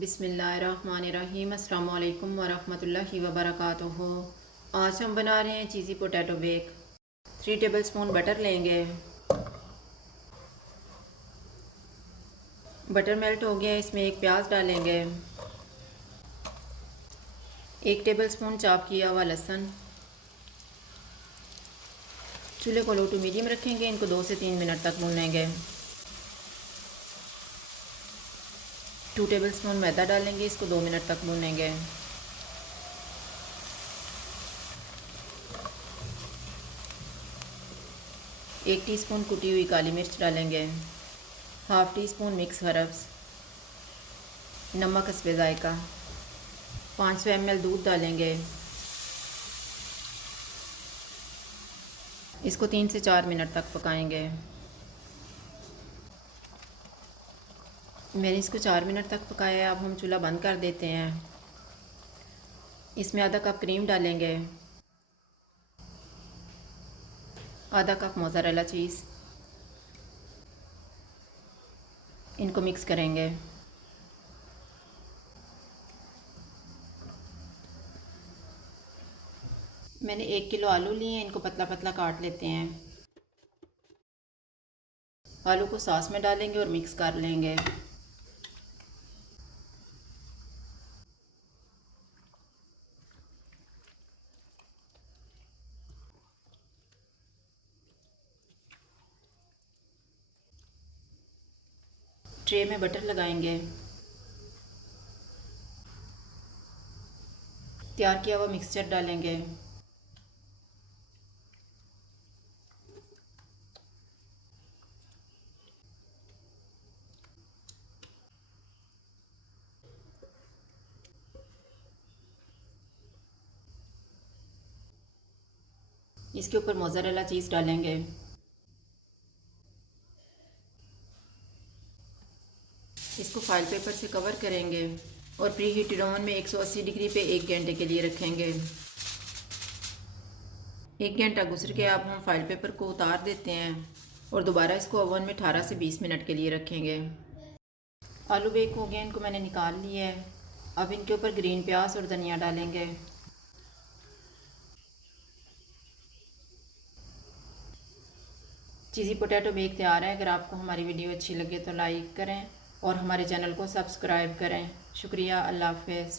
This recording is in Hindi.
बिस्मिल्लाहिर्रहमानिर्रहीम। अस्सलाम वालेकुम वरहमतुल्लाहि वबरकातुहू। आज हम बना रहे हैं चीज़ी पोटैटो बेक। 3 टेबलस्पून बटर लेंगे। बटर मेल्ट हो गया, इसमें एक प्याज डालेंगे, 1 टेबलस्पून चॉप किया हुआ लहसुन। चूल्हे को लो टू मीडियम रखेंगे, इनको 2 से 3 मिनट तक भूनेंगे। 2 टेबलस्पून मैदा डालेंगे, इसको 2 मिनट तक भूनेंगे। एक टीस्पून कुटी हुई काली मिर्च डालेंगे, half tea spoon mix herbs, नमक हस्बे ज़ायका, 500 ml दूध डालेंगे। इसको 3 से 4 मिनट तक पकाएंगे। मैंने इसको 4 मिनट तक पकाया है। अब हम चूल्हा बंद कर देते हैं। इसमें आधा कप क्रीम डालेंगे, आधा कप मोज़रेला चीज़, इनको मिक्स करेंगे। मैंने 1 किलो आलू लिए हैं, इनको पतला पतला काट लेते हैं। आलू को सॉस में डालेंगे और मिक्स कर लेंगे। ट्रे में बटर लगाएंगे, तैयार किया हुआ मिक्सचर डालेंगे, इसके ऊपर मोज़रेला चीज़ डालेंगे, इसको फाइल पेपर से कवर करेंगे और प्री हीटेड ओवन में 180 डिग्री पे 1 घंटे के लिए रखेंगे। 1 घंटा गुजर के अब हम फाइल पेपर को उतार देते हैं और दोबारा इसको ओवन में 18 से 20 मिनट के लिए रखेंगे। आलू बेक हो गए, इनको मैंने निकाल लिया है। अब इनके ऊपर ग्रीन प्याज और धनिया डालेंगे। चीज़ी पोटैटो बेक तैयार है। अगर आपको हमारी वीडियो अच्छी लगे तो लाइक करें और हमारे चैनल को सब्सक्राइब करें। शुक्रिया। अल्लाह हाफ़िज़।